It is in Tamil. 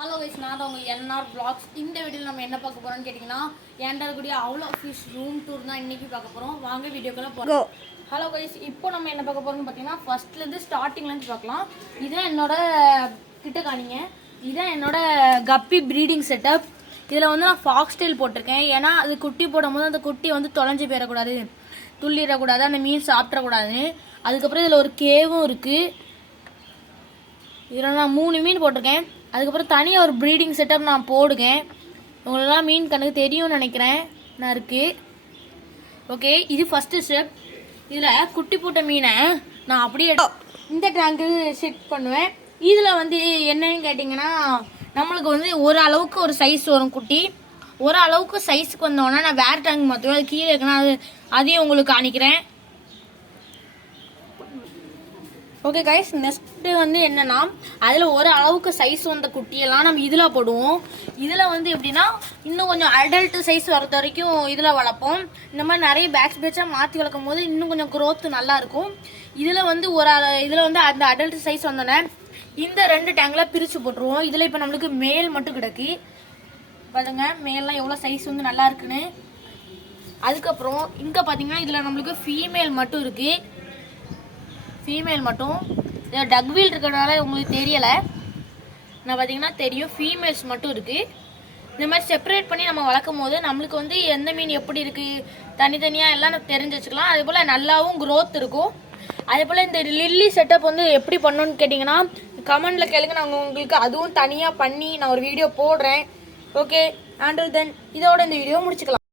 ஹலோ கைஸ், நான் தான் உங்கள் என்ஆர் vlogs. இந்த வீடியோவில் நம்ம என்ன பார்க்க போகிறோம்னு கேட்டிங்கன்னா, என்கிட்ட இருக்கக்கூடிய அவ்வளோ ஃபிஷ் ரூம் டூர் தான் இன்றைக்கி பார்க்க போகிறோம். வாங்க வீடியோக்குள்ளே போகிறோம். ஹலோ கைஸ், இப்போ நம்ம என்ன பார்க்க போகிறோம்னு பார்த்தீங்கன்னா, ஃபஸ்ட்லேருந்து ஸ்டார்டிங்லேருந்து பார்க்கலாம். இதான் என்னோட கிட்ட காணிங்க. இதான் என்னோட கப்பி ப்ரீடிங் செட்டப். இதில் வந்து நான் ஃபாக்ஸ் டெயில் போட்டிருக்கேன். ஏன்னா அது குட்டி போடும் போது அந்த குட்டி வந்து தொலைஞ்சு போயிடக்கூடாது, துள்ளிடக்கூடாது, அந்த மீன் சாப்பிட்றக்கூடாதுன்னு. அதுக்கப்புறம் இதில் ஒரு கேவும் இருக்குது. இதில் நான் 3 மீன் போட்டிருக்கேன். அதுக்கப்புறம் தனியாக ஒரு ப்ரீடிங் செட்டப் நான் போடுவேன். உங்களெல்லாம் மீன் கணக்கு தெரியும்னு நினைக்கிறேன். நான் இருக்குது. ஓகே, இது ஃபஸ்ட்டு ஸ்டெப். இதில் குட்டி போட்ட மீனை நான் அப்படியே இந்த டேங்க்கு செட் பண்ணுவேன். இதில் வந்து என்னன்னு கேட்டிங்கன்னா, நம்மளுக்கு வந்து ஒரு அளவுக்கு ஒரு சைஸ் வரும் குட்டி. ஒரு அளவுக்கு சைஸுக்கு வந்தோன்னா நான் வேறு டேங்க் மாற்றுவேன். அது கீழே இருக்குன்னா அதையும் உங்களுக்கு காணிக்கிறேன். ஓகே கைஸ், நெக்ஸ்ட்டு வந்து என்னென்னா, அதில் ஒரு அளவுக்கு சைஸ் வந்த குட்டியெல்லாம் நம்ம இதில் போடுவோம். இதில் வந்து எப்படின்னா, இன்னும் கொஞ்சம் அடல்ட்டு சைஸ் வரது வரைக்கும் இதில் வளர்ப்போம். இந்த மாதிரி நிறைய பேட்சாக மாற்றி வளர்க்கும் போது இன்னும் கொஞ்சம் க்ரோத் நல்லாயிருக்கும். இதில் வந்து இதில் வந்து அந்த அடல்ட் சைஸ் வந்தோடனே இந்த 2 டேங்கில் பிரித்து போட்டுருவோம். இதில் இப்போ நம்மளுக்கு மேல் மட்டும் கிடக்கு. பாருங்க, மேல்லாம் எவ்வளோ சைஸ் வந்து நல்லா இருக்குன்னு. அதுக்கப்புறம் இங்கே பார்த்தீங்கன்னா, இதில் நம்மளுக்கு ஃபீமேல் மட்டும் இருக்குது. ஃபீமேல் மட்டும் டக்வீல் இருக்கிறதுனால உங்களுக்கு தெரியலை. நான் பார்த்தீங்கன்னா தெரியும், ஃபீமேல்ஸ் மட்டும் இருக்குது. இந்த மாதிரி செப்பரேட் பண்ணி நம்ம வளர்க்கும் போது நம்மளுக்கு வந்து எந்த மீன் எப்படி இருக்குது தனித்தனியாக எல்லாம் தெரிஞ்சு வச்சுக்கலாம். அதே போல் நல்லாவும் க்ரோத் இருக்கும். அதே போல் இந்த லில்லி செட்டப் வந்து எப்படி பண்ணணும்னு கேட்டிங்கன்னா கமெண்டில் கேளுங்க. நான் உங்களுக்கு அதுவும் தனியாக பண்ணி நான் ஒரு வீடியோ போடுறேன். ஓகே, அண்ட் தென் இதோட இந்த வீடியோ முடிச்சுக்கலாம்.